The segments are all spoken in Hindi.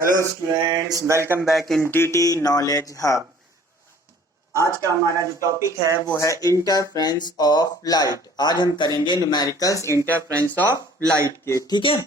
Hello students, welcome back in DT knowledge hub. आज का हमारा जो टॉपिक है वो है इंटरफेरेंस ऑफ लाइट। आज हम करेंगे न्यूमेरिकल्स इंटरफेरेंस ऑफ लाइट के। ठीक है,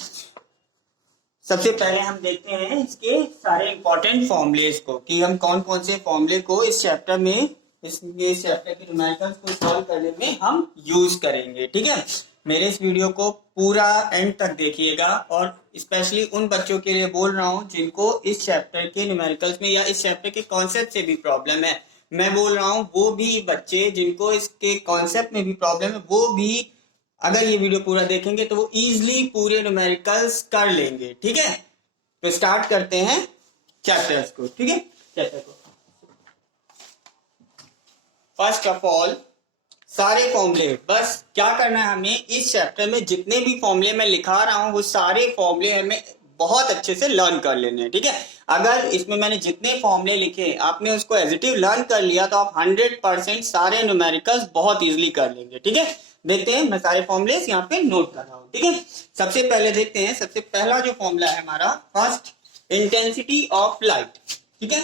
सबसे पहले हम देखते हैं इसके सारे इंपॉर्टेंट फॉर्मूलेज को कि हम कौन कौन से फॉर्मूले को इस चैप्टर में इस चैप्टर के न्यूमेरिकल्स को सॉल्व करने में हम यूज करेंगे। ठीक है, मेरे इस वीडियो को पूरा एंड तक देखिएगा और स्पेशली उन बच्चों के लिए बोल रहा हूं जिनको इस चैप्टर के न्यूमेरिकल्स में या इस चैप्टर के कॉन्सेप्ट से भी प्रॉब्लम है। मैं बोल रहा हूं वो भी बच्चे जिनको इसके कॉन्सेप्ट में भी प्रॉब्लम है, वो भी अगर ये वीडियो पूरा देखेंगे तो वो इजीली पूरे न्यूमेरिकल्स कर लेंगे। ठीक है, तो स्टार्ट करते हैं चैप्टर्स को। ठीक है, चैप्टर को फर्स्ट ऑफ ऑल सारे फॉर्मूले, बस क्या करना है हमें इस चैप्टर में जितने भी फॉर्मूले मैं लिखा रहा हूं वो सारे फॉर्मूले हमें बहुत अच्छे से लर्न कर लेने हैं। ठीक है, अगर इसमें मैंने जितने फॉर्मूले लिखे आपने उसको एज इट इज लर्न कर लिया तो आप 100% सारे न्यूमेरिकल्स बहुत इजीली कर लेंगे। ठीक है, देखते हैं, मैं सारे फॉर्मूले यहाँ पे नोट कर रहा हूँ। ठीक है, सबसे पहले देखते हैं, सबसे पहला जो फॉर्मूला है हमारा फर्स्ट इंटेंसिटी ऑफ लाइट। ठीक है,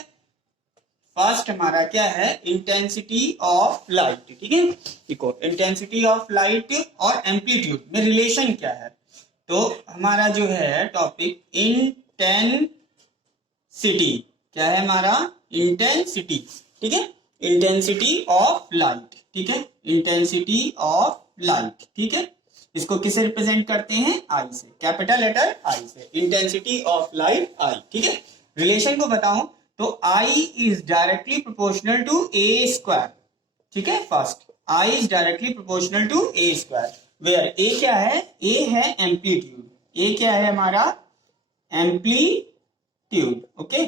फर्स्ट हमारा क्या है, इंटेंसिटी ऑफ लाइट। ठीक है, देखो इंटेंसिटी ऑफ लाइट और एम्पलीट्यूड में रिलेशन क्या है। तो हमारा जो है टॉपिक इंटेंसिटी क्या है, हमारा इंटेंसिटी। ठीक है, इंटेंसिटी ऑफ लाइट। ठीक है, इंटेंसिटी ऑफ लाइट। ठीक है, इसको किससे रिप्रेजेंट करते हैं, आई से, कैपिटल लेटर आई से, इंटेंसिटी ऑफ लाइट आई। ठीक है, रिलेशन को बताऊं तो I is directly proportional to A square. ठीक है, first I is directly proportional to A square, where A क्या है, A है एम्पलीट्यूड। A क्या है हमारा, एम्पलीट्यूड। ओके,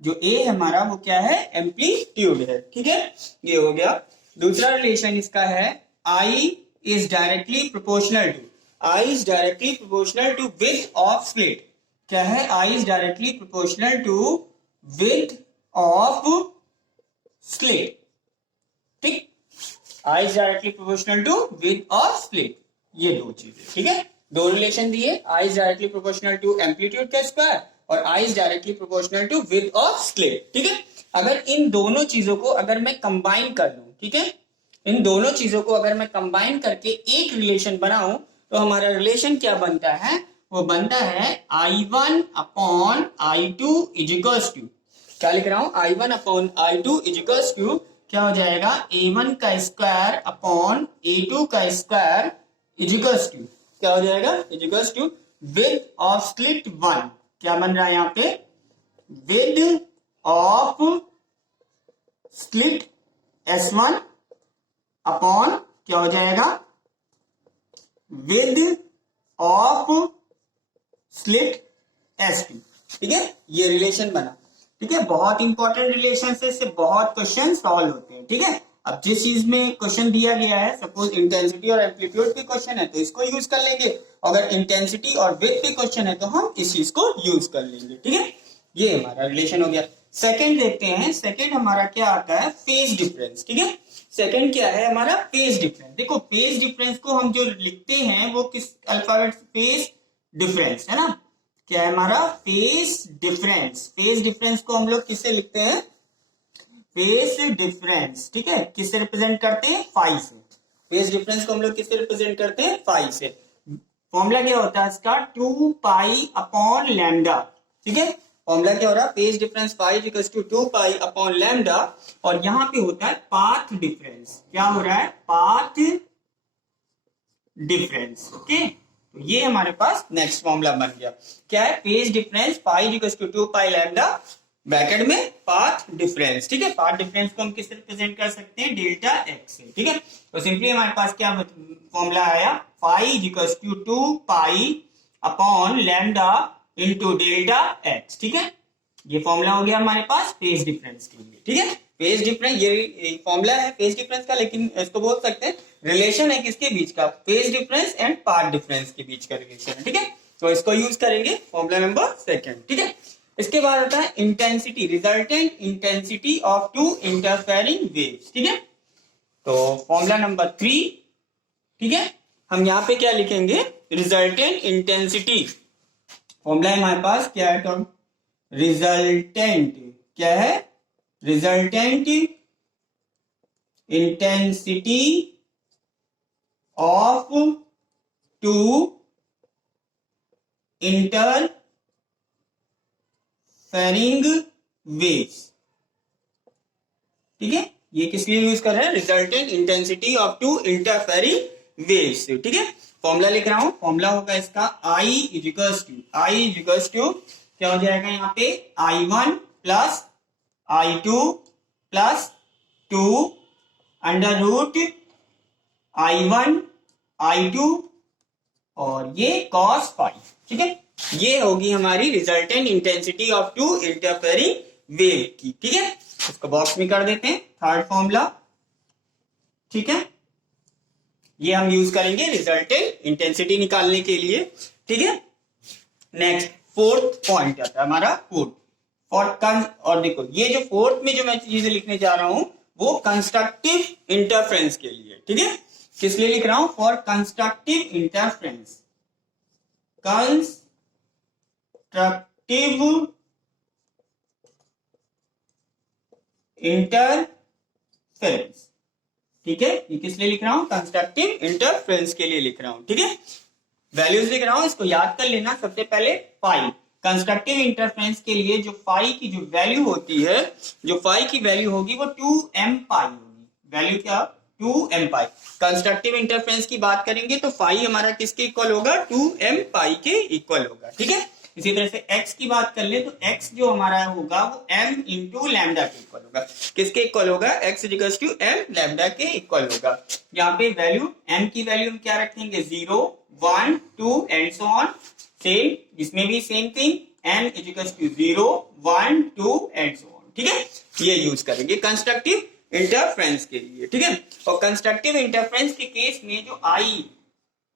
जो A है हमारा वो क्या है, एम्पलीट्यूड है। ठीक है, ये हो गया। दूसरा रिलेशन इसका है I is directly proportional to, I is directly proportional to width of slit. क्या है, I is directly proportional to width of slit। ठीक, I is directly proportional to width of slit, ये दो चीजें। ठीक है, दो रिलेशन दिए, I is directly proportional to amplitude का स्क्वायर और I is directly proportional to width of slit। ठीक है, अगर इन दोनों चीजों को अगर मैं कंबाइन कर लूं, ठीक है, इन दोनों चीजों को अगर मैं कंबाइन करके एक रिलेशन बनाऊं तो हमारा रिलेशन क्या बनता है, वो बनता है I1 upon I2 is equals to, क्या लिख रहा हूं, I1 upon I2 is equals to क्या हो जाएगा, A1 का स्क्वायर अपॉन A2 का स्क्वायर इज इक्वल्स टू क्या हो जाएगा, is equals to width of slit 1। क्या बन रहा है यहाँ पे, width of slit S1 upon क्या हो जाएगा, विड्थ ऑफ स्लिट S2। ठीक है, ये रिलेशन बना। ठीक है, बहुत इंपॉर्टेंट रिलेशन से इससे बहुत क्वेश्चन सॉल्व होते हैं। ठीक है, अब जिस चीज में क्वेश्चन दिया गया है, सपोज इंटेंसिटी और एम्पलीट्यूड के क्वेश्चन है तो इसको यूज कर लेंगे, अगर इंटेंसिटी और विड्थ के क्वेश्चन है तो हम इस चीज को यूज कर लेंगे। ठीक है, ये हमारा रिलेशन हो गया। सेकंड देखते हैं, सेकंड हमारा क्या आता है, फेज डिफरेंस। ठीक है, सेकंड क्या है हमारा, फेज डिफरेंस। देखो फेज डिफरेंस को हम जो लिखते हैं वो किस अल्फाबेट, फेज डिफरेंस है ना, क्या है हमारा, फेज डिफरेंस। फेज डिफरेंस को हम लोग किससे लिखते हैं, फेज डिफरेंस। ठीक है, किससे रिप्रेजेंट करते हैं, फाई से। फेज डिफरेंस को हम लोग किससे रिप्रेजेंट करते हैं, फाई से। फॉर्मूला क्या होता है इसका, 2 पाई अपॉन लैम्डा। ठीक है, फॉर्मूला क्या हो रहा है, phase difference phi equals to 2 pi upon lambda, और यहां पे होता है पाथ डिफरेंस। क्या हो रहा है, पाथ डिफरेंस। ओके, तो ये हमारे पास नेक्स्ट फॉर्मूला बन गया, क्या है, phase difference pi equals to 2 pi lambda bracket में पाथ डिफरेंस। ठीक है, पाथ डिफरेंस को हम किससे रिप्रेजेंट कर सकते हैं, डेल्टा एक्स से। ठीक है, तो सिंपली हमारे पास क्या फॉर्मूला आया, pi equals to 2 pi upon lambda into delta x. ठीक है, ये फॉर्मूला हो गया हमारे पास फेज डिफरेंस के लिए। ठीक है, फेज डिफरेंस ये फॉर्मूला है फेज डिफरेंस का, लेकिन इसको बोल सकते हैं रिलेशन है किसके बीच का, phase difference and path difference के बीच का रिलेशन है। ठीक है, तो इसको यूज करेंगे फॉर्मूला नंबर सेकंड। ठीक है, इसके बाद आता है intensity, resultant intensity of two interfering waves. ठीक है, तो फॉर्मूला नंबर 3। ठीक है, हम यहाँ पे क्या लिखेंगे, रिजल्टेंट इंटेंसिटी। फॉर्मूला हमारे पास क्या है, रिजल्टेंट क्या है, resultant intensity of two interfering waves. ठीक है, ये किस लिए यूज कर रहे हैं, resultant intensity of two interfering waves. ठीक है, फॉर्मूला लिख रहा हूं, फॉर्मूला होगा इसका I इजिकल्स टू क्या हो जाएगा यहाँ पे I1 plus I2 plus 2 under root I1 I2 और ये cos फाइव। ठीक है, ये होगी हमारी resultant intensity of two interfering wave की। ठीक है, इसको बॉक्स में कर देते हैं, थर्ड फॉर्मूला। ठीक है, ये हम यूज करेंगे रिजल्टेंट इंटेंसिटी निकालने के लिए। ठीक है, नेक्स्ट फोर्थ पॉइंट आता है हमारा फोर्थ और देखो ये जो फोर्थ में जो मैं चीजें लिखने जा रहा हूं वो कंस्ट्रक्टिव इंटरफेरेंस के लिए। ठीक है, किस लिए लिख रहा हूं, for constructive interference, constructive interference. ठीक है, ये किस लिए लिख रहा हूं, कंस्ट्रक्टिव इंटरफेरेंस के लिए लिख रहा हूं। ठीक है, वैल्यूज लिख रहा हूं, इसको याद कर लेना। सबसे पहले फाई, कंस्ट्रक्टिव इंटरफेरेंस के लिए जो फाई की जो वैल्यू होती है, जो फाई की वैल्यू होगी वो 2m पाई होगी। वैल्यू क्या, 2m पाई। कंस्ट्रक्टिव इंटरफेरेंस की बात करेंगे तो फाई हमारा किसके इक्वल होगा, 2m पाई के इक्वल होगा। ठीक है, इसी तरह से x की बात कर ले तो x जो हमारा होगा वो m इंटू लैम्डा के इक्वल होगा। किसके इक्वल होगा, x equal to m lambda के इक्वल होगा। यहाँ पे वैल्यू m की वैल्यू हम क्या रखेंगे, 0 1 2 एंड सो ऑन। सेम इसमें भी same thing, m equal to 0 1 2 and so on. ठीक है, ये यूज करेंगे कंस्ट्रक्टिव इंटरफेरेंस के लिए। ठीक है, और कंस्ट्रक्टिव इंटरफेरेंस के केस में जो आई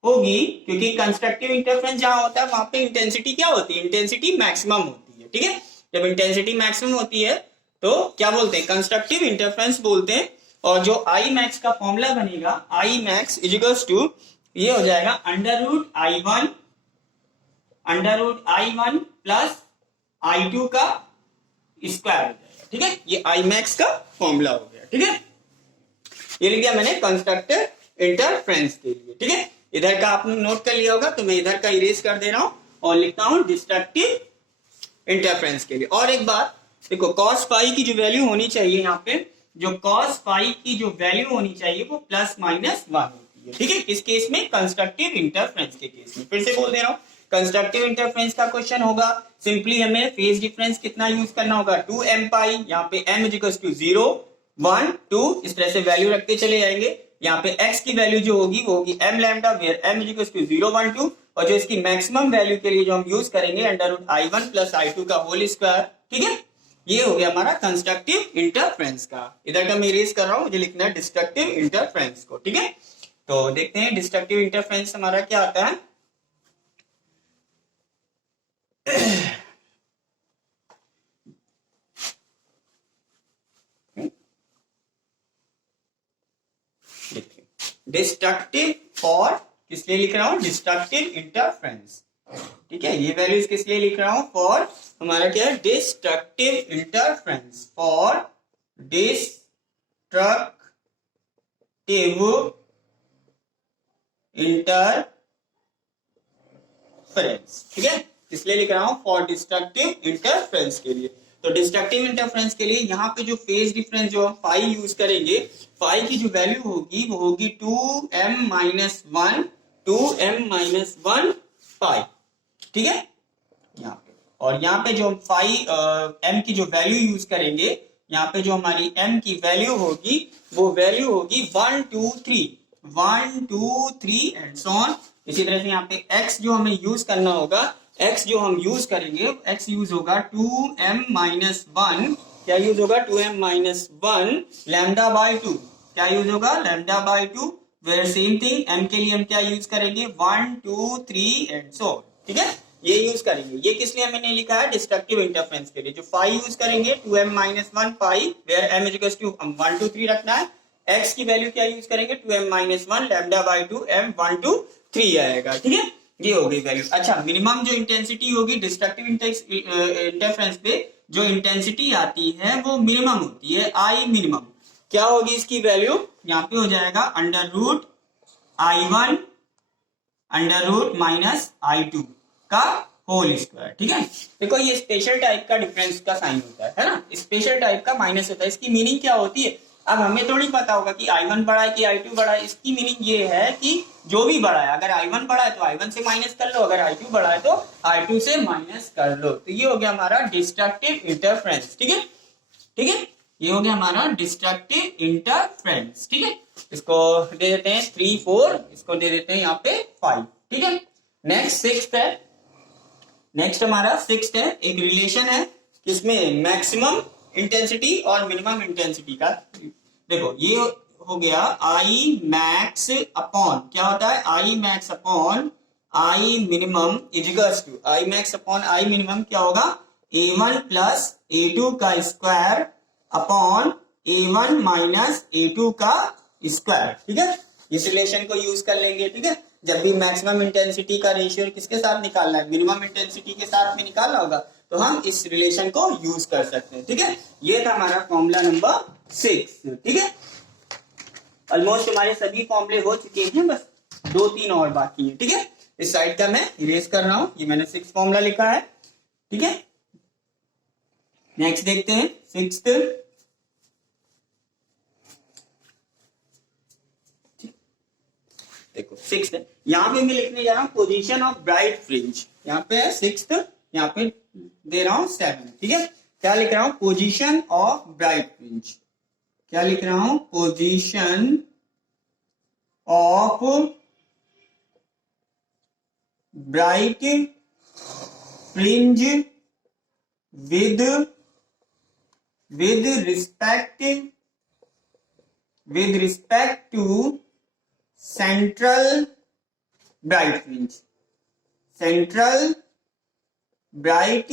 होगी, क्योंकि कंस्ट्रक्टिव इंटरफेरेंस जहां होता है वहां पे इंटेंसिटी क्या होती है, इंटेंसिटी मैक्सिमम होती है। ठीक है, जब इंटेंसिटी मैक्सिमम होती है तो क्या बोलते हैं, कंस्ट्रक्टिव इंटरफेरेंस बोलते हैं। और जो आई मैक्स का फॉर्मूला बनेगा, आई मैक्स इजिकल्स टू ये हो जाएगा under root I1 plus I2 का स्क्वायर हो जाएगा। ठीक है, ये आई मैक्स का फॉर्मूला हो गया। ठीक है, ये लिख दिया मैंने कंस्ट्रक्टिव इंटरफेरेंस के लिए। ठीक है, इधर का आपने नोट कर लिया होगा तो मैं इधर का इरेज कर दे रहा हूं और लिखता हूं डिस्ट्रक्टिव इंटरफेरेंस के लिए। और एक बात देखो, cos फाई की जो वैल्यू होनी चाहिए, यहाँ पे जो cos फाई की जो वैल्यू होनी चाहिए वो प्लस माइनस 1 होती है। ठीक है, किस केस में, कंस्ट्रक्टिव इंटरफेरेंस के केस में। फिर से बोल दे रहा हूं, कंस्ट्रक्टिव इंटरफेरेंस का क्वेश्चन होगा, सिंपली हमें फेज डिफरेंस कितना यूज करना होगा, 2m पाई। यहाँ पे m इक्वल टू 0 1 2 इस तरह से वैल्यू रखते चले जाएंगे। यहाँ पे x की वैल्यू जो होगी वो होगी m lambda, where m equal to 0 1 2, और जो इसकी मैक्सिमम वैल्यू के लिए जो हम यूज करेंगे under root I1 plus I2 का होल स्क्वायर। ठीक है, ये हो गया हमारा कंस्ट्रक्टिव इंटरफेरेंस का। इधर का मैं इरेज कर रहा हूं, मुझे लिखना है डिस्ट्रक्टिव इंटरफेरेंस को। ठीक है, तो देखते हैं डिस्ट्रक्टिव इंटरफेरेंस हमारा क्या आता है। डिस्ट्रक्टिव फॉर, किस लिए लिख रहा हूं, डिस्ट्रक्टिव इंटरफेरेंस। ठीक है, ये वैल्यूज किस लिए लिख रहा हूं, फॉर हमारा क्या है, destructive interference, for destructive interference. ठीक है, किस लिए लिख रहा हूं, फॉर डिस्ट्रक्टिव इंटरफेरेंस के लिए। तो डिस्ट्रक्टिव इंटरफेरेंस के लिए यहाँ पे जो फेज डिफरेंस जो हम फाई यूज करेंगे, फाई की जो वैल्यू होगी वो होगी 2m माइनस 1 पाई। ठीक है, यहाँ पे, और यहाँ पे जो हम फाई m की जो वैल्यू यूज करेंगे, यहाँ पे जो हमारी m की वैल्यू होगी वो वैल्यू होगी 1 2 3 एंड सो ऑन। इसी तरह से यहाँ पे x जो हमें यूज करना होगा, x जो हम यूज करेंगे, x यूज होगा 2m माइनस 1, क्या यूज होगा, 2m माइनस 1 लैम्डा बाई 2, क्या यूज होगा, lambda by 2। Where same thing, m के लिए हम क्या यूज करेंगे, 1 2 3 एंड सो। ठीक है, ये यूज करेंगे। ये किस लिए मैंने लिखा है, डिस्ट्रक्टिव इंटरफेरेंस के लिए। जो फाई यूज करेंगे 2m minus 1 pi, where m equal to 1 2 3 रखना है। x की वैल्यू क्या यूज करेंगे, 2m minus 1 lambda by 2 m 1 2 3 आएगा। ठीक है, ये हो गई वैल्यू। अच्छा, मिनिमम जो इंटेंसिटी होगी डिस्ट्रक्टिव इंटरफेरेंस पे, जो इंटेंसिटी आती है वो मिनिमम होती है, आई मिनिमम। क्या होगी इसकी वैल्यू? यहाँ पे हो जाएगा under root I1 under root minus I2 का होल स्क्वायर। ठीक है, देखो ये स्पेशल टाइप का डिफरेंस का साइन होता है ना, स्पेशल टाइप का माइनस होता है। इसकी मीनिंग क्या होती है? अब हमें थोड़ी पता होगा कि I1 बड़ा है कि I2 बड़ा है। इसकी मीनिंग ये है कि जो भी बड़ा है, अगर I1 बड़ा है तो I1 से माइनस कर लो, अगर I2 बड़ा है तो I2 से माइनस कर लो। तो ये हो गया हमारा डिस्ट्रक्टिव इंटरफेरेंस। ठीक है, ठीक है, ये हो गया हमारा डिस्ट्रक्टिव इंटरफेरेंस। ठीक है, इसको दे देते हैं 3 4, इसको दे देते हैं यहाँ पे 5। ठीक है, नेक्स्ट सिक्स्थ है। नेक्स्ट हमारा सिक्स्थ है, एक रिलेशन है इसमें मैक्सिमम इंटेंसिटी और मिनिमम इंटेंसिटी का। देखो ये हो गया आई मैक्स अपॉन, क्या होता है? I max upon I minimum equals to, I max upon I minimum क्या होगा? A1 प्लस A2 का square upon A1 minus A2 का स्क्वायर। ठीक है, इस रिलेशन को यूज कर लेंगे। ठीक है, जब भी मैक्सिमम इंटेंसिटी का रेशियो किसके साथ निकालना है? मिनिमम इंटेंसिटी के साथ में निकालना होगा, तो हम इस रिलेशन को यूज कर सकते हैं। ठीक है, ये था हमारा फॉर्मूला नंबर 6। ठीक है, ऑलमोस्ट हमारे सभी फॉर्मूले हो चुके हैं, बस 2-3 और बाकी है। ठीक है, इस साइड का मैं इरेज कर रहा हूं, ये मैंने 6 फॉर्मूला लिखा है। ठीक है, नेक्स्ट देखते हैं सिक्स्थ। देखो सिक्स्थ, यहाँ पे मैं लिखने जा रहा हूँ पोजीशन ऑफ ब्राइट फ्रिंज। यहाँ पे है सिक्स्थ, यहाँ पे दे रहा हूँ 7। ठीक है, क्या लिख रहा हूँ? Position of bright fringe. क्या लिख रहा हूँ? Position of bright fringe with respect to central bright fringe, central bright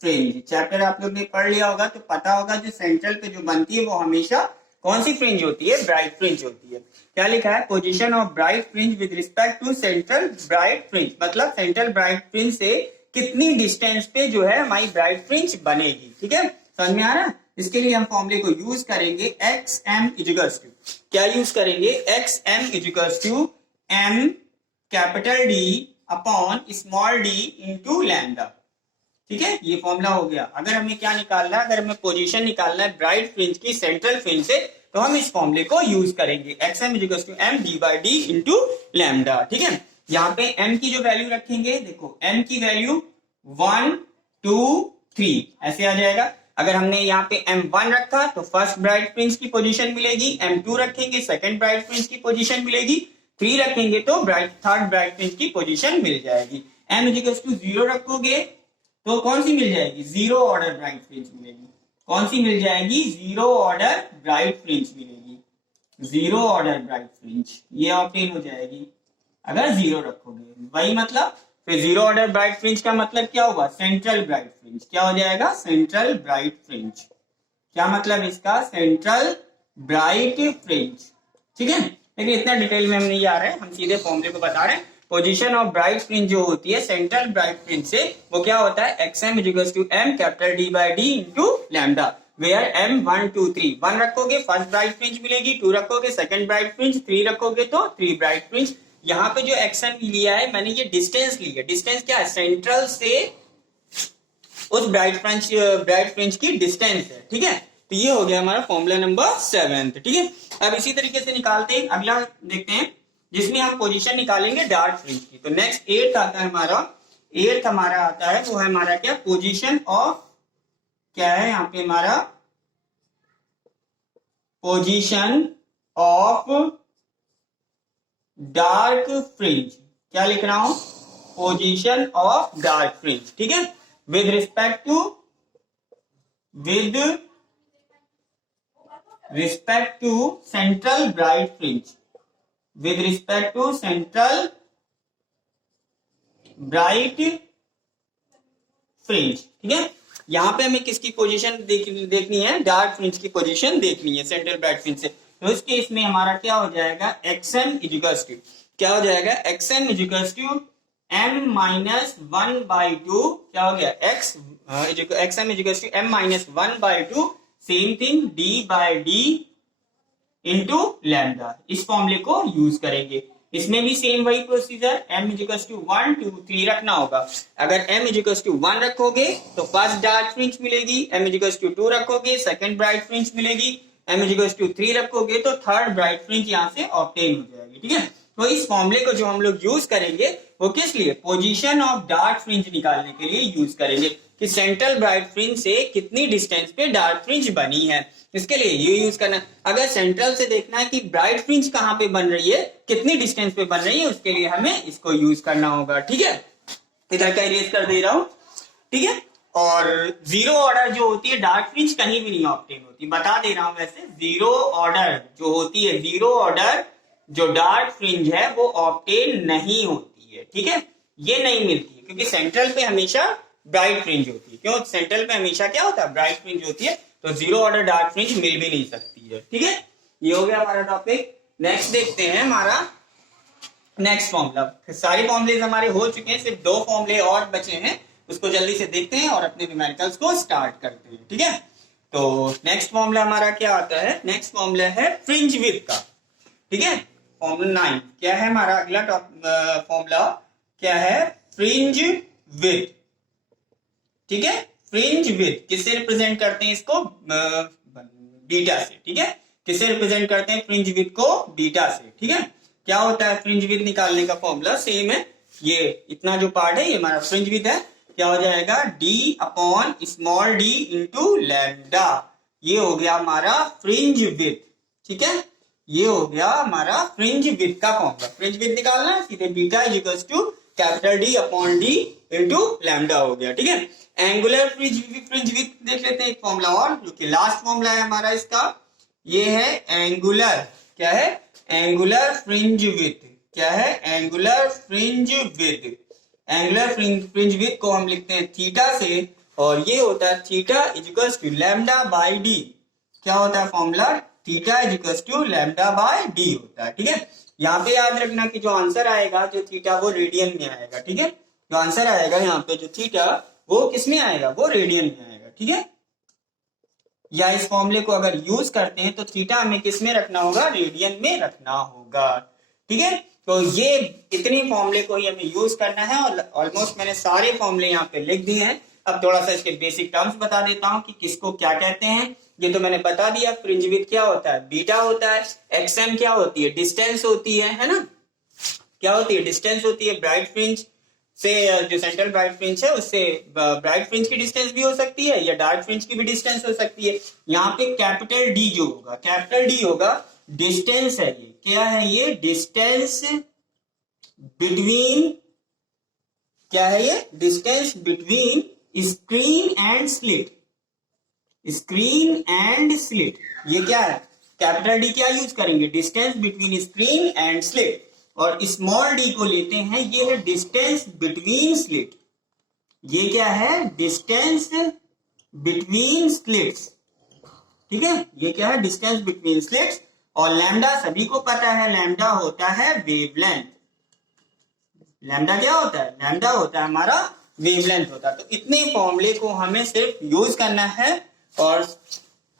fringe। Chapter आप लोग ने पढ़ लिया होगा तो पता होगा जो सेंट्रल पे जो बनती है वो हमेशा कौन सी फ्रिंज होती है? ब्राइट फ्रिंज होती है। क्या लिखा है? Position of bright fringe with respect to central bright fringe, मतलब सेंट्रल ब्राइट फ्रिंज से कितनी डिस्टेंस पे जो है हमारी ब्राइट फ्रिंज बनेगी। ठीक है, समझ में आ रहा है? इसके लिए हम फॉर्मूले को यूज करेंगे XM इजिकल्स टू, क्या यूज करेंगे? XM equals to M capital D upon small d into lambda. ठीक है, ये फॉर्मूला हो गया। अगर हमें क्या निकालना है? अगर हमें पोजीशन निकालना है ब्राइट फ्रिंज की सेंट्रल फ्रिंज से, तो हम इस फॉर्मूले को यूज करेंगे XM equals to M d/d into lambda. ठीक है, यहाँ पे M की जो वैल्यू रखेंगे, देखो M की वैल्यू 1 2 3 ऐसे आ जाएगा। अगर हमने यहाँ पे M1 रखा तो फर्स्ट ब्राइट फ्रिंज की पोजीशन मिलेगी, M2 रखेंगे सेकंड ब्राइट फ्रिंज की पोजीशन मिलेगी, 3 रखेंगे तो थर्ड ब्राइट फ्रिंज की पोजीशन मिल जाएगी। M इक्वल्स टू 0 रखोगे तो कौन सी मिल जाएगी? 0 ऑर्डर ब्राइट फ्रिंज मिलेगी। कौन सी मिल जाएगी? 0 ऑर्डर ब्राइट फ्रिंज मिलेगी। 0 ऑर्डर ब्राइट फ्रिंज ये ऑब्टेन हो जाएगी अगर 0 रखोगे। वही मतलब फिर 0 ऑर्डर ब्राइट फ्रिंज का मतलब क्या होगा? Central bright fringe. क्या हो जाएगा? Central bright fringe. क्या मतलब इसका? Central bright fringe. ठीक है, लेकिन इतना डिटेल में हम नहीं आ रहे हैं, हम सीधे फॉर्मूले को बता रहे हैं। पोजीशन ऑफ ब्राइट फ्रिंज जो होती है सेंट्रल ब्राइट फ्रिंज से, वो क्या होता है? XM equals to M capital D/D into lambda, where M 1 2 3। 1 रखोगे फर्स्ट ब्राइट फ्रिंज मिलेगी, 2 रखोगे सेकंड ब्राइट फ्रिंज, 3 रखोगे तो 3 ब्राइट फ्रिंज। यहाँ पे जो XM लिया है मैंने, ये डिस्टेंस ली है। डिस्टेंस क्या है? सेंट्रल से उस ब्राइट फ्रिंज की डिस्टेंस है। ठीक है, तो ये हो गया हमारा फॉर्मूला नंबर 7। ठीक है, अब इसी तरीके से निकालते हैं। अगला देखते हैं जिसमें हम पोजीशन निकालेंगे डार्क फ्रिंज की। तो नेक्स्ट 8th आता है हमारा। 8th हमारा आता है, वो है हमारा क्या? पोजीशन ऑफ, क्या है यहाँ पे हमारा? Position of dark fringe. क्या लिख रहा हूं? Position of dark fringe. ठीक है, with respect to central bright fringe, with respect to central bright fringe. ठीक है, यहां पे हमें किसकी पोजीशन देखनी है? डार्क फ्रिंज की पोजीशन देखनी है सेंट्रल ब्राइट फ्रिंज से। तो इस केस में हमारा क्या हो जाएगा? XM इक्वल्स टू, क्या हो जाएगा, xm is equal to m minus 1/2, क्या हो गया, xm is equal to m minus 1/2, same thing d by D into lambda, इस फॉर्मूले को यूज करेंगे। इसमें भी सेम वही procedure, m is equal to 1 2 3 रखना होगा। अगर m इज इक्वल टू 1 रखोगे तो फर्स्ट डार्क फ्रिंज मिलेगी, m इज इक्वल टू 2 रखोगे सेकंड ब्राइट फ्रिंज मिलेगी, m इज इक्वल टू 3 रखोगे तो थर्ड ब्राइट फ्रिंज यहाँ से ऑब्टेन हो जाएगी। ठीक है, तो इस फॉर्मूले को जो हम लोग यूज करेंगे वो किस लिए, पोजीशन ऑफ डार्क फ्रिंज निकालने के लिए यूज करेंगे कि सेंट्रल ब्राइट फ्रिंज से कितनी डिस्टेंस पे डार्क फ्रिंज बनी है, इसके लिए ये यूज करना। अगर सेंट्रल से देखना है कि ब्राइट फ्रिंज कहां पे बन रही है, कितनी डिस्टेंस पे बन रही है, उसके लिए हमें इसको यूज करना होगा। ठीक है, इधर का इरेज कर दे रहा हूं। ठीक है, और जीरो ऑर्डर जो होती है डार्क फ्रिंज कहीं भी नहीं ऑब्टेन होती, बता दे रहा हूं। वैसे जीरो ऑर्डर जो होती है, जीरो ऑर्डर जो डार्क फ्रिंज है वो ऑब्टेन नहीं होती है। ठीक है, ये नहीं मिलती है क्योंकि सेंट्रल पे हमेशा ब्राइट फ्रिंज होती है। क्यों, सेंट्रल पे हमेशा क्या होता है, ब्राइट फ्रिंज होती है, तो जीरो ऑर्डर डार्क फ्रिंज मिल भी नहीं सकती है। ठीक है, ये हो गया हमारा टॉपिक। नेक्स्ट देखते हैं हमारा नेक्स्ट फॉर्मूला। सारे फॉर्मुलेज हमारे हो चुके हैं, सिर्फ 2 फॉर्मुले और बचे हैं, उसको जल्दी से देखते हैं और अपने न्यूमेरिकल्स को स्टार्ट करते हैं। ठीक है, तो नेक्स्ट फॉर्मूला हमारा क्या आता है, नेक्स्ट फॉर्मूला है फ्रिंज विड्थ का। ठीक है, फॉर्मूला 9 क्या है हमारा, अगला फॉर्मूला क्या है, फ्रिंज विड्थ। ठीक है, फ्रिंज विड्थ किससे रिप्रेजेंट करते हैं इसको, बीटा से। ठीक है, किससे रिप्रेजेंट करते हैं फ्रिंज विड्थ को, बीटा से। ठीक है, क्या होता है फ्रिंज विड्थ निकालने का फॉर्मूला सेम है, ये इतना जो पार्ट है ये हमारा फ्रिंज विड्थ है, क्या हो जाएगा, d upon small d into lambda, ये हो गया हमारा फ्रिंज विड्थ। ठीक है, ये हो गया हमारा फ्रिंज विड्थ का फॉर्मूला। फ्रिंज विड्थ निकालना है, सीधे beta is equal to capital D upon D into lambda हो गया। ठीक है, एंगुलर फ्रिंज विड्थ देख लेते हैं एक फॉर्मूला और, जो कि लास्ट फॉर्मूला है हमारा इसका, ये है एंगुलर, क्या है, एंगुलर फ्रिंज विड्थ। क्या है, angular fringe width. Angular fringe width को हम लिखते हैं थीटा से, और ये होता है theta is equal to lambda by D. क्या होता है formula, theta is equal to lambda by D होता है। ठीक है, यहाँ पे याद रखना कि जो आंसर आएगा, जो थीटा वो रेडियन में आएगा। ठीक है, जो आंसर आएगा यहाँ पे जो थीटा वो किस में आएगा, वो रेडियन में आएगा। ठीक है, या इस फॉर्मूले को अगर यूज करते हैं तो थीटा हमें किस में रखना होगा, रेडियन में रखना होगा। ठीक है, तो ये इतनी फॉर्मूले को ही हमें यूज करना है, और ऑलमोस्ट मैंने सारे फॉर्मूले यहाँ पे लिख दिए हैं। अब थोड़ा सा इसके बेसिक टर्म्स बता देता हूँ कि किसको क्या कहते हैं। ये तो मैंने बता दिया, फ्रिंज विड्थ क्या होता है, बीटा होता है, एक्सएम क्या होती है, डिस्टेंस होती है ना, क्या होती है, डिस्टेंस होती है। ब्राइट फ्रिंज से जो सेंट्रल ब्राइट फ्रिंज है उससे ब्राइट फ्रिंज की डिस्टेंस भी हो सकती है, या डार्क फ्रिंज की भी डिस्टेंस हो सकती है। यहाँ पे कैपिटल डी जो होगा, कैपिटल डी होगा, डिस्टेंस है ये, क्या है ये, डिस्टेंस बिटवीन, क्या है ये, distance between screen and slit, screen and slit, ये क्या है, कैपिटल डी क्या यूज करेंगे, distance between screen and slit, और स्मॉल डी को लेते हैं, ये है डिस्टेंस बिटवीन स्लिट, ये क्या है, डिस्टेंस बिटवीन स्लिट्स। ठीक है, ये क्या है, डिस्टेंस बिटवीन स्लिट्स। और लैम्डा सभी को पता है, लैम्डा होता है वेवलेंथ। लैम्डा क्या होता है, लैम्डा होता है हमारा वेवलेंथ होता है। तो इतने फॉर्मूले को हमें सिर्फ यूज करना है और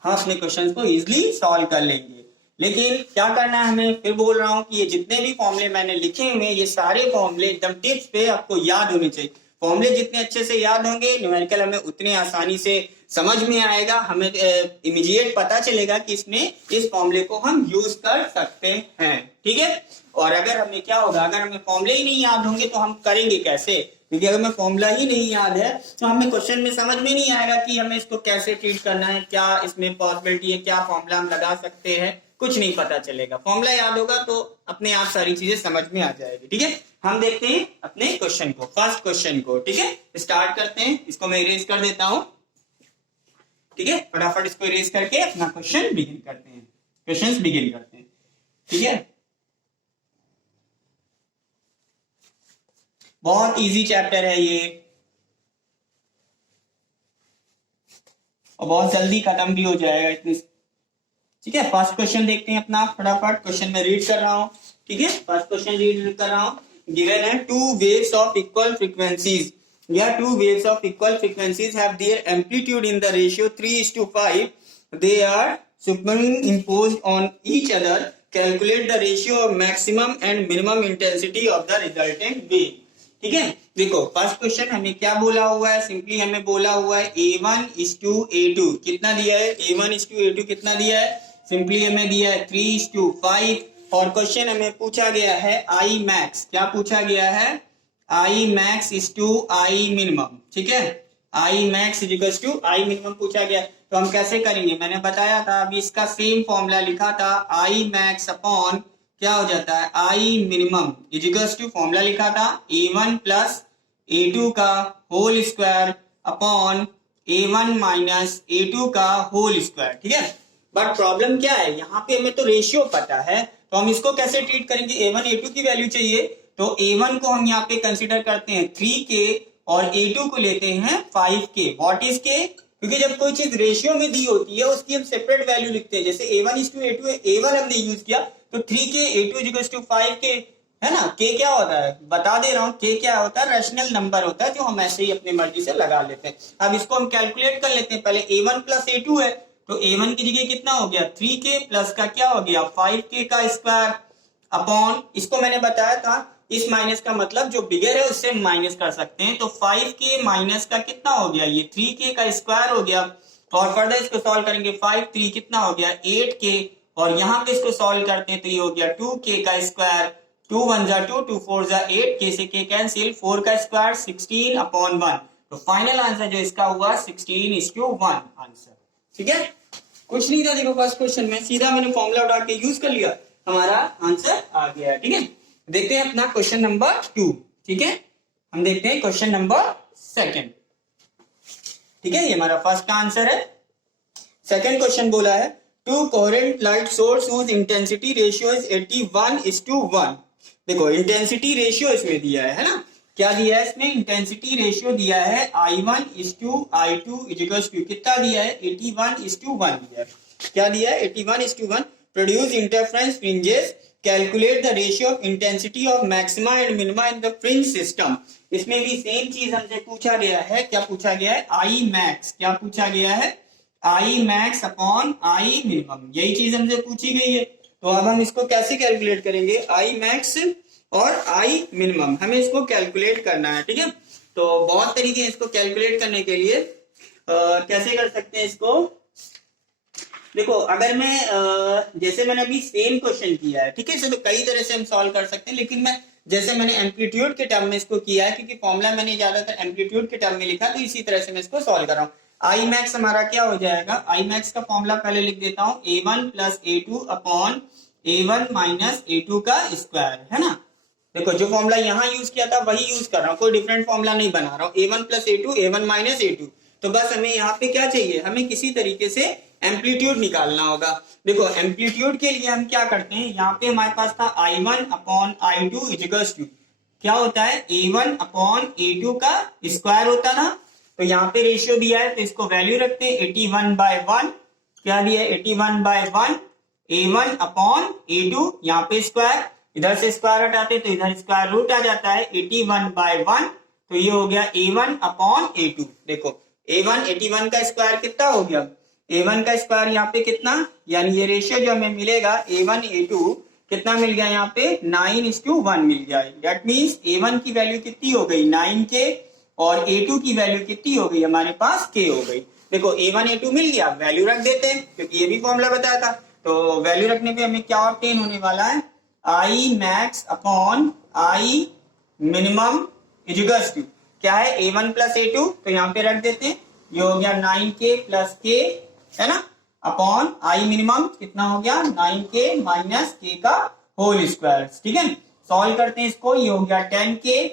हम अपने क्वेश्चन को इजिली सॉल्व कर लेंगे। लेकिन क्या करना है हमें, फिर बोल रहा हूं कि ये जितने भी फॉर्मूले मैंने लिखे हुए, ये सारे फॉर्मूले एकदम टिप्स पे आपको याद होने चाहिए। फॉर्मूले जितने अच्छे से याद होंगे, न्यूमेरिकल हमें उतने आसानी से समझ में आएगा, हमें इमीडिएट पता चलेगा कि इसमें इस फॉर्मूले को हम यूज कर सकते हैं। ठीक है, और अगर हमें क्या होगा, अगर हमें फॉर्मूले ही नहीं याद होंगे तो हम करेंगे कैसे, क्योंकि अगर हमें फॉर्मूला ही नहीं याद है तो हमें क्वेश्चन में समझ में नहीं आएगा कि हमें इसको कैसे ट्रीट करना है, क्या इसमें पॉसिबिलिटी है, क्या फॉर्मूला हम लगा सकते हैं, कुछ नहीं पता चलेगा। फॉर्मूला याद होगा तो अपने आप सारी चीजें समझ में आ जाएगी। ठीक है, हम देखते हैं अपने क्वेश्चन को, फर्स्ट क्वेश्चन को। ठीक है, स्टार्ट करते हैं, इसको मैं इरेज कर देता हूं। ठीक है, फटाफट इसको इरेज करके अपना क्वेश्चन बिगिन करते हैं, क्वेश्चंस बिगिन करते हैं। ठीक है, बहुत इजी चैप्टर है ये, और बहुत जल्दी खत्म भी हो जाएगा इतनी। ठीक है, फर्स्ट क्वेश्चन देखते हैं अपना फटाफट, क्वेश्चन में रीड कर रहा हूं। ठीक है, फर्स्ट क्वेश्चन रीड कर रहा हूं। गिवन है two waves of equal frequencies या two waves of equal frequencies have their amplitude in the ratio 3:5, they are superimposed on each other, calculate the ratio of maximum and minimum intensity of the resultant wave। ठीक है, देखो फर्स्ट क्वेश्चन हमें क्या बोला हुआ है, सिंपली हमें बोला हुआ है A1:A2 कितना दिया है, A1:A2 कितना दिया है, सिंपली हमें दिया है 3:5 और क्वेश्चन हमें पूछा गया है I max, क्या पूछा गया है, I max is to I minimum। ठीक है, I max is equals to I minimum पूछा गया, तो हम कैसे करेंगे, मैंने बताया था अभी इसका सेम फॉर्मूला लिखा था, I max अपॉन क्या हो जाता है I minimum is equals to formula लिखा था A1 प्लस A2 का whole square upon A1 minus A2 का होल स्क्वायर। ठीक है, बट प्रॉब्लम क्या है, यहाँ पे हमें तो रेशियो पता है, तो हम इसको कैसे ट्रीट करेंगे, A1 A2 की वैल्यू चाहिए, तो A1 को हम यहाँ पे कंसिडर करते हैं 3K और A2 को लेते हैं 5K। व्हाट इज K, क्योंकि जब कोई चीज रेशियो में दी होती है उसकी हम सेपरेट वैल्यू लिखते हैं, जैसे A1:A2 है, A1 हमने यूज किया तो 3K, A2 equals to 5K है ना। K क्या होता है बता दे रहा हूँ, K क्या होता है, रैशनल नंबर होता है जो हम ऐसे ही अपनी मर्जी से लगा लेते हैं। अब इसको हम कैलकुलेट कर लेते हैं, पहले A1 प्लस A2 है तो A1 की जगह कितना हो गया 3K प्लस का क्या हो गया 5K का स्क्वायर अपॉन, इसको मैंने बताया था इस माइनस का मतलब जो बिगर है उससे माइनस कर सकते हैं, तो 5K माइनस का कितना हो गया ये 3K का स्क्वायर हो गया, और फर्दर इसको सॉल्व करेंगे 5 3 कितना हो गया 8K, और यहाँ पे इसको सॉल्व करते हैं तो ये हो गया 2K का स्क्वायर, 2 1 जा 2 2 4 जा 8, K से K कैंसिल, 4 का स्क्वायर 16/1, तो फाइनल आंसर जो इसका हुआ 16:1 आंसर। ठीक है, कुछ नहीं था, देखो फर्स्ट क्वेश्चन में सीधा मैंने फॉर्मूला उठा के यूज कर लिया, हमारा आंसर आ गया। ठीक है, देखते हैं अपना क्वेश्चन नंबर 2। ठीक है, हम देखते हैं क्वेश्चन नंबर 2। ठीक है, ये हमारा फर्स्ट का आंसर है। सेकंड क्वेश्चन बोला है to coherent light source whose intensity ratio is 81:1। देखो इंटेंसिटी रेशियो इसमें दिया है ना, क्या दिया है इसमें, इंटेंसिटी रेशियो दिया है I1:I2 इज इक्वल्स टू कितना दिया है 81:1 दिया है, क्या दिया है 81:1। Produce interference fringes, calculate the ratio of intensity of maxima and minima in the fringe system. इसमें भी सेम चीज हमसे पूछा गया है, क्या पूछा गया है I max, क्या पूछा गया है I max upon I minimum, यही चीज हमसे पूछी गई है। तो अब हम इसको कैसे कैलकुलेट करेंगे, I max और I minimum हमें इसको कैलकुलेट करना है। ठीक है, तो बहुत तरीके हैं इसको कैलकुलेट करने के लिए, कैसे कर सकते हैं इसको, देखो अगर मैं जैसे मैंने अभी सेम क्वेश्चन किया है, ठीक है, इसे तो कई तरह से हम सॉल्व कर सकते हैं, लेकिन मैं जैसे मैंने एम्पलीट्यूड के टर्म में इसको किया है, क्योंकि फॉर्मूला मैंने ज्यादातर एम्पलीट्यूड के टर्म में लिखा, तो इसी तरह से मैं इसको सॉल्व कर रहा हूँ। आई मैक्स हमारा क्या हो जाएगा, आई मैक्स का फॉर्मूला पहले लिख देता हूँ A1 plus A2 upon A1 minus A2 का स्क्वायर, है ना। देखो जो फॉर्मूला यहाँ यूज किया था वही यूज कर रहा हूँ, कोई डिफरेंट फॉर्मूला नहीं बना रहा हूँ। A1 plus A2, A1 minus A2, तो बस हमें यहाँ पे क्या चाहिए, हमें किसी तरीके से एम्पलीट्यूड निकालना होगा। देखो एम्पलीट्यूड के लिए हम क्या करते हैं, यहाँ पे हमारे पास था I1 upon I2 equals to क्या होता है A1 अपॉन A2 का स्क्वायर होता ना, तो यहाँ पे रेशियो दिया है तो इसको वैल्यू रखते हैं 81/1, क्या दिया है 81/1, A1 अपॉन A2 यहाँ पे स्क्वायर, इधर से स्क्वायर हटाते तो इधर स्क्वायर रूट आ जाता है 81/1, तो ये हो गया A1 अपॉन A2। देखो A1 81 का स्क्वायर कितना हो गया, A1 का स्क्वायर यहाँ पे कितना, यानी ये रेशियो जो हमें मिलेगा A1 A2 कितना मिल गया, यहाँ पे 9:1 मिल गया। दैट मीन्स A1 की वैल्यू कितनी हो गई 9K और A2 की वैल्यू कितनी हो गई हमारे पास K हो गई। देखो A1 A2 मिल गया, वैल्यू रख देते हैं क्योंकि ये भी फॉर्मूला बताया था, तो वैल्यू रखने पे हमें क्या ऑब्टेन होने वाला है, I max upon I minimum equals to क्या है A1 प्लस A2, तो यहाँ पे रख देते हैं, ये हो गया 9K प्लस K, है ना, अपॉन I minimum कितना हो गया 9K माइनस K का होल स्क्वायर। ठीक है, सॉल्व करते हैं इसको, ये हो गया 10K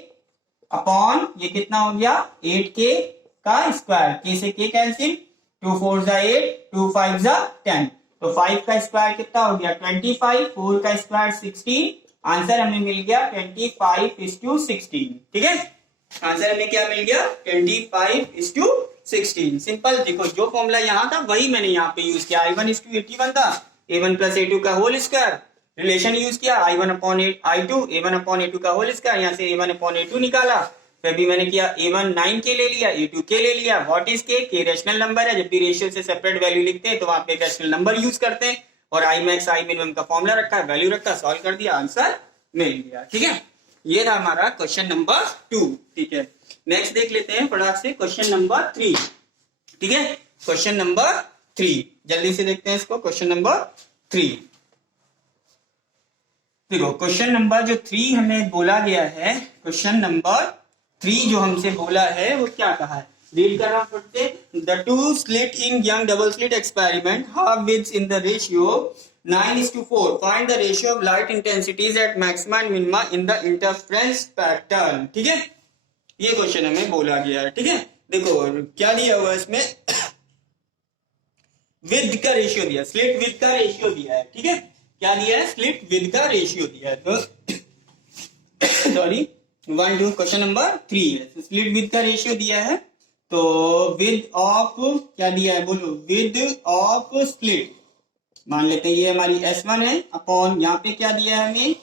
अपॉन ये कितना हो गया 8K का स्क्वायर, K से K कैंसिल, 2 4 जा 8, 2 5 जा 10, तो 5 का स्क्वायर कितना हो गया 25, 4 का स्क्वायर 16, आंसर हमें मिल गया 25:16। ठीक है, आंसर हमें क्या मिल गया 25:16। सिंपल, देखो जो फॉर्मूला यहाँ था वही मैंने यहाँ पे यूज किया, I1:81 था, A1 प्लस A2 का होल स्क्वायर रिलेशन यूज किया I1 upon I2, A1 upon A2 का होल स्क्वायर, यहाँ से A1 अपॉन A2 निकाला, फिर भी मैंने किया A1 9 के ले लिया, A2 के ले लिया। व्हाट इज के रेशनल नंबर है, जब भी रेशियो से सेपरेट वैल्यू लिखते हैं तो वहां पे रेशनल नंबर यूज करते हैं, और आई मैक्स आई मिनिमम का फॉर्मूला रखा, वैल्यू रखा, सॉल्व कर दिया, आंसर मिल गया। ठीक है, ये था हमारा क्वेश्चन नंबर 2। ठीक है, नेक्स्ट देख लेते हैं फटाक से क्वेश्चन नंबर 3। ठीक है, क्वेश्चन नंबर 3 जल्दी से देखते हैं इसको। क्वेश्चन नंबर 3 देखो, क्वेश्चन नंबर जो 3 हमें बोला गया है, क्वेश्चन नंबर 3 जो हमसे बोला है वो क्या कहा है, रीड कर रहा हूं फटसे। The two slit in Young double slit experiment have width in the ratio 9:4, find the ratio of light intensities at maxima and minima in the interference pattern. ठीक है, ये क्वेश्चन हमें बोला गया है। ठीक है, देखो क्या दिया हुआ इसमें, विद का रेशियो दिया, स्लिट विद का रेशियो दिया है। ठीक है, क्या दिया है, स्लिट विद का रेशियो दिया है। तो सॉरी 1 2 क्वेश्चन नंबर 3 है, स्लिट विद का रेशियो दिया है। तो विद ऑफ क्या दिया है, बोलो, विद ऑफ स्लिट मान लेते हैं ये हमारी S1 है, अपॉन यहाँ पे क्या दिया है हमें,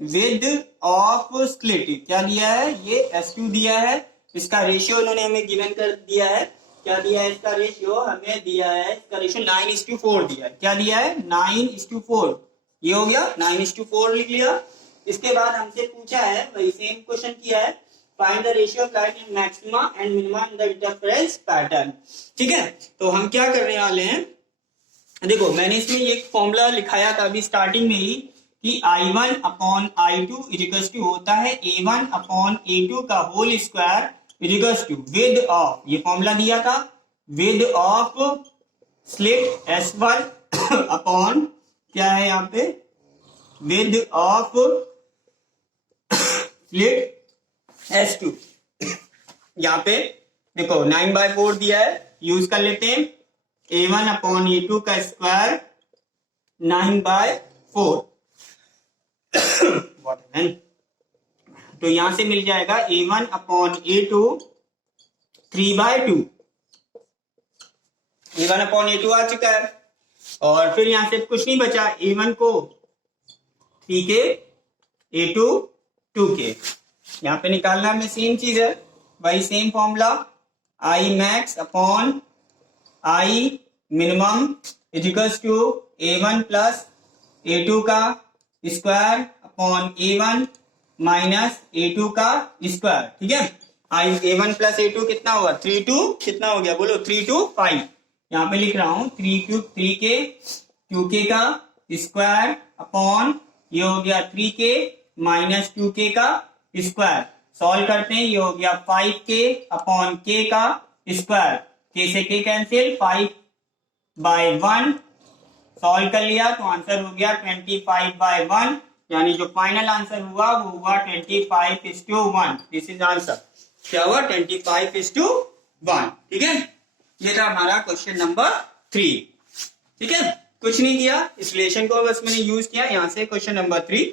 विद ऑफ स्लिट क्या दिया है, ये S2 दिया है। इसका रेशियो उन्होंने हमें गिवन कर दिया है, क्या दिया है इसका रेशियो, हमें दिया है इसका रेशियो 9:4 दिया है। क्या दिया है, 9:4, ये हो गया 9:4 लिख लिया। इसके बाद हमसे पूछा है, वही सेम क्वेश्चन किया है, find the ratio of light in maxima and minima in the interference pattern. ठीक है, तो हम क्या करने वाले हैं, देखो मैंने इसमें ये फॉर्मूला लिखाया था अभी स्टार्टिंग में ही कि I1 upon I2 equals to होता है A1 अपॉन A2 का whole square equals to width of, ये फॉर्मूला दिया था, with of slit S1 upon क्या है यहाँ पे, विद ऑफ स्लिट S2। यहाँ पे देखो 9/4 दिया है, यूज कर लेते हैं, A1 अपॉन A2 का स्क्वायर 9/4 तो यहां से मिल जाएगा A1 upon A2 3/2, A1 upon A2 आ चुका है, और फिर यहां से कुछ नहीं बचा, A1 को 3K, A2 2K, यहां पे निकालना में सेम चीज है, वही same formula, I max upon I minimum equals to A1 plus A2 का square upon A1 minus A2 का स्क्वायर। ठीक है, A1 प्लस A2 कितना होगा, 3 2 कितना हो गया, बोलो 3 2 5, यहाँ पे लिख रहा हूं 3K 2K का स्क्वायर अपॉन ये हो गया 3K माइनस 2K का स्क्वायर, सॉल्व करते हैं, ये हो गया 5K अपॉन K का स्क्वायर, K से K कैंसिल, 5/1 सॉल्व कर लिया तो आंसर हो गया 25/1, यानी जो फाइनल आंसर हुआ वो हुआ 25:1। दिस इज आंसर, क्या हुआ 25:1। ठीक है, ये था हमारा क्वेश्चन नंबर 3। ठीक है, कुछ नहीं किया, इस रिलेशन को बस मैंने यूज किया। यहाँ से क्वेश्चन नंबर 3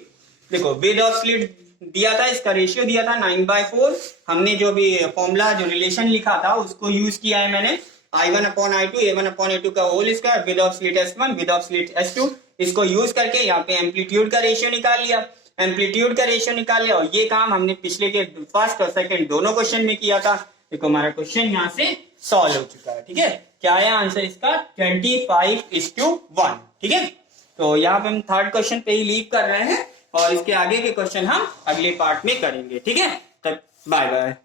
देखो, विद ऑफ स्लिट दिया था, इसका रेशियो दिया था 9/4, हमने जो भी फॉर्मूला जो रिलेशन लिखा था उसको यूज किया है मैंने, I1 upon I2 A1 upon A2 का whole square width of slit S1 width of slit S2, इसको यूज करके यहाँ पे एम्पलीट्यूड का रेशियो निकाल लिया, एम्पलीट्यूड का रेशियो निकाल लिया, और ये काम हमने पिछले के फर्स्ट और सेकंड दोनों क्वेश्चन में किया था। देखो हमारा क्वेश्चन यहाँ से सॉल्व हो चुका है। ठीक है, क्या है आंसर इसका, 25:1। ठीक है, तो यहाँ पे हम थर्ड क्वेश्चन पे ही लीव कर रहे हैं, और इसके आगे के क्वेश्चन हम अगले पार्ट में करेंगे। ठीक है, तब बाय बाय।